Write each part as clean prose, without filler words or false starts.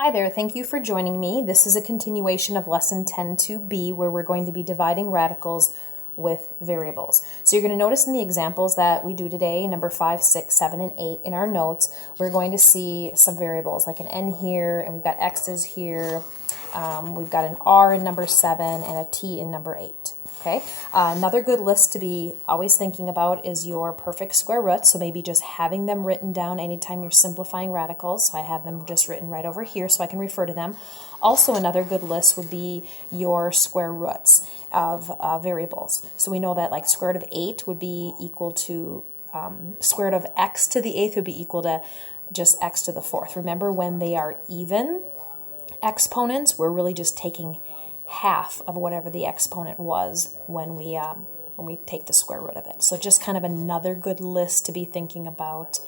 Hi there, thank you for joining me. This is a continuation of Lesson 10-2B where we're going to be dividing radicals with variables. So you're going to notice in the examples that we do today, number 5, 6, 7, and 8 in our notes, we're going to see some variables like an n here, and we've got x's here, we've got an r in number 7 and a t in number 8. Okay, another good list to be always thinking about is your perfect square roots. So maybe just having them written down anytime you're simplifying radicals. So I have them just written right over here so I can refer to them. Also, another good list would be your square roots of variables. So we know that like square root of 8 would be equal to square root of x to the 8th would be equal to just x to the 4th. Remember, when they are even exponents, we're really just taking half of whatever the exponent was when we take the square root of it. So just kind of another good list to be thinking about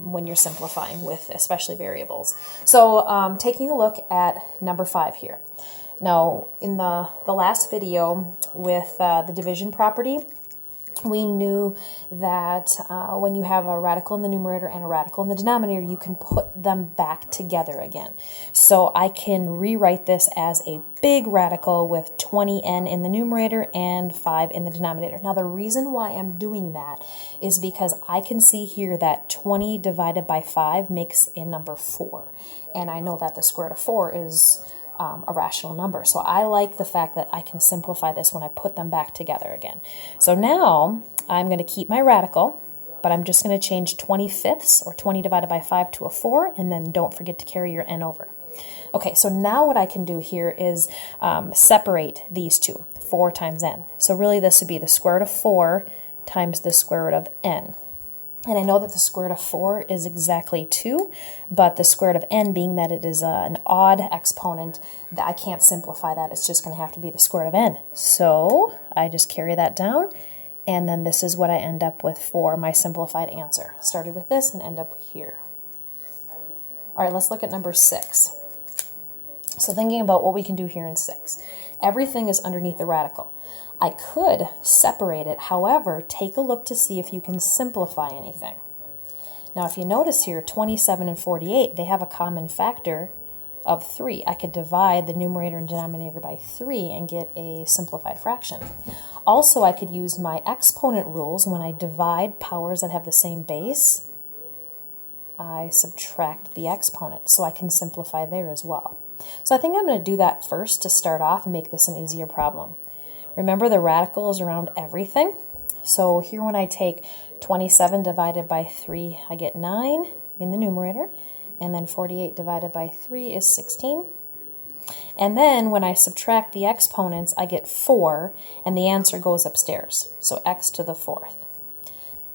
when you're simplifying with especially variables. So taking a look at number 5 here. Now in the last video with the division property, we knew that when you have a radical in the numerator and a radical in the denominator, you can put them back together again. So I can rewrite this as a big radical with 20n in the numerator and 5 in the denominator. Now the reason why I'm doing that is because I can see here that 20 divided by 5 makes a number 4. And I know that the square root of 4 is a rational number. So I like the fact that I can simplify this when I put them back together again. So now I'm going to keep my radical, but I'm just going to change 20/5 or 20 divided by 5 to a 4, and then don't forget to carry your n over. Okay, so now what I can do here is separate these two, 4 times n. So really this would be the square root of 4 times the square root of n. And I know that the square root of 4 is exactly 2, but the square root of n, being that it is an odd exponent, I can't simplify that. It's just going to have to be the square root of n. So I just carry that down, and then this is what I end up with for my simplified answer. Started with this and end up here. All right, let's look at number 6. So thinking about what we can do here in 6. Everything is underneath the radical. I could separate it, however, take a look to see if you can simplify anything. Now, if you notice here, 27 and 48, they have a common factor of 3. I could divide the numerator and denominator by 3 and get a simplified fraction. Also, I could use my exponent rules. When I divide powers that have the same base, I subtract the exponent, so I can simplify there as well. So I think I'm going to do that first to start off and make this an easier problem. Remember, the radical is around everything. So here when I take 27 divided by 3, I get 9 in the numerator. And then 48 divided by 3 is 16. And then when I subtract the exponents, I get 4, and the answer goes upstairs. So x to the 4th.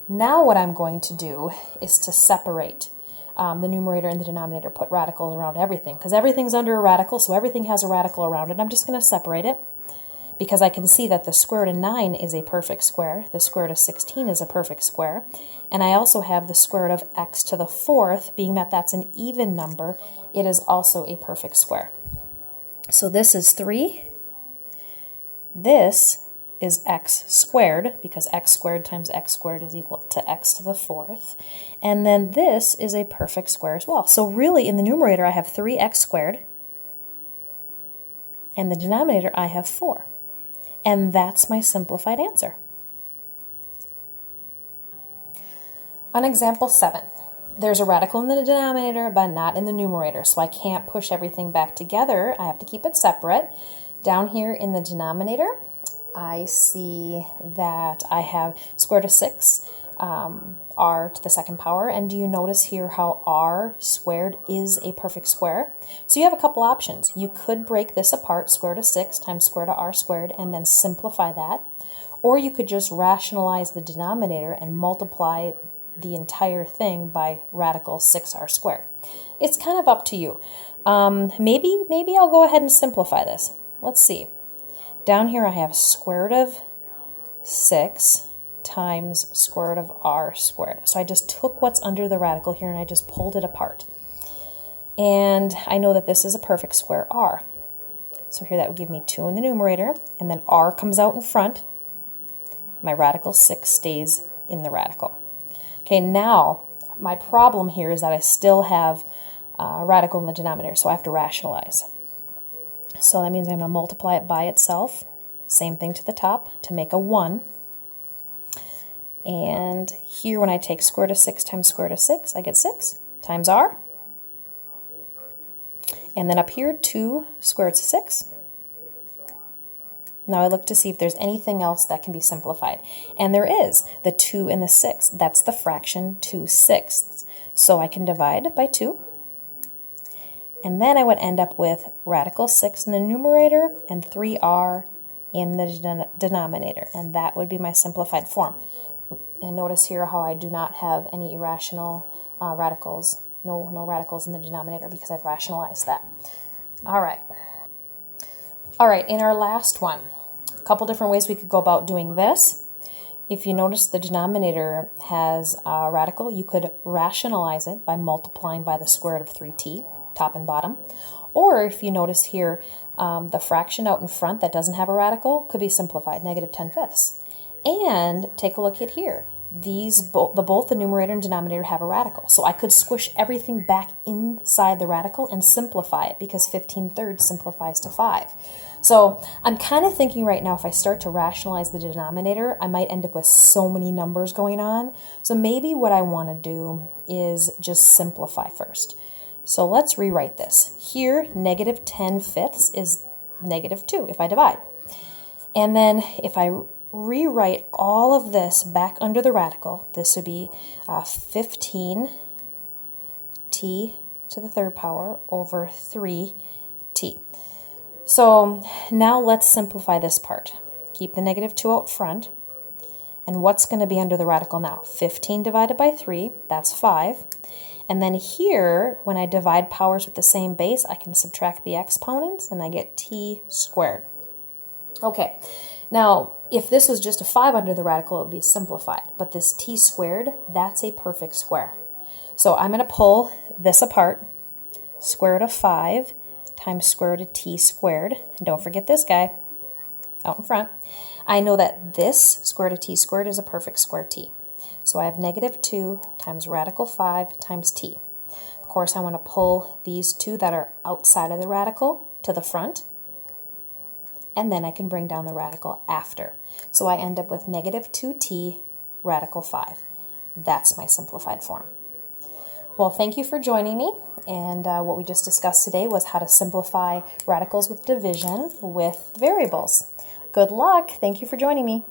Now what I'm going to do is to separate the numerator and the denominator, put radicals around everything. Because everything's under a radical, so everything has a radical around it. I'm just going to separate it, because I can see that the square root of 9 is a perfect square, the square root of 16 is a perfect square, and I also have the square root of x to the 4th, being that that's an even number, it is also a perfect square. So this is 3, this is x squared, because x squared times x squared is equal to x to the 4th, and then this is a perfect square as well. So really in the numerator I have 3x squared, and the denominator I have 4. And that's my simplified answer. On example 7, there's a radical in the denominator but not in the numerator, so I can't push everything back together. I have to keep it separate. Down here in the denominator, I see that I have square root of 6, r to the 2nd power, and do you notice here how r squared is a perfect square? So you have a couple options. You could break this apart, square root of 6 times square root of r squared, and then simplify that, or you could just rationalize the denominator and multiply the entire thing by radical 6r squared. It's kind of up to you. Maybe I'll go ahead and simplify this. Let's see. Down here I have square root of 6 times square root of r squared. So I just took what's under the radical here and I just pulled it apart. And I know that this is a perfect square r. So here that would give me 2 in the numerator, and then r comes out in front. My radical 6 stays in the radical. Okay, now my problem here is that I still have radical in the denominator, so I have to rationalize. So that means I'm going to multiply it by itself. Same thing to the top to make a 1. And here when I take square root of 6 times square root of 6, I get 6 times r. And then up here, 2 square roots of 6. Now I look to see if there's anything else that can be simplified. And there is, the 2 and the 6. That's the fraction 2/6. So I can divide by 2. And then I would end up with radical 6 in the numerator and 3r in the denominator. And that would be my simplified form. And notice here how I do not have any irrational radicals. No radicals in the denominator because I've rationalized that. All right. All right, in our last one, a couple different ways we could go about doing this. If you notice the denominator has a radical, you could rationalize it by multiplying by the square root of 3t, top and bottom. Or if you notice here, the fraction out in front that doesn't have a radical could be simplified, -10/5. And take a look at here. Both the numerator and denominator have a radical. So I could squish everything back inside the radical and simplify it because 15/3 simplifies to 5. So I'm kind of thinking right now if I start to rationalize the denominator, I might end up with so many numbers going on. So maybe what I want to do is just simplify first. So let's rewrite this. Here, -10/5 is -2 if I divide. And then if I rewrite all of this back under the radical, this would be 15t to the third power over 3t. So now let's simplify this part. Keep the -2 out front. And what's going to be under the radical now? 15 divided by 3, that's 5. And then here, when I divide powers with the same base, I can subtract the exponents and I get t squared. Okay, now if this was just a 5 under the radical, it would be simplified. But this t squared, that's a perfect square. So I'm going to pull this apart. Square root of 5 times square root of t squared. And don't forget this guy out in front. I know that this square root of t squared is a perfect square t. So I have -2 times radical 5 times t. Of course, I want to pull these two that are outside of the radical to the front. And then I can bring down the radical after. So I end up with -2t radical 5. That's my simplified form. Well, thank you for joining me. And what we just discussed today was how to simplify radicals with division with variables. Good luck. Thank you for joining me.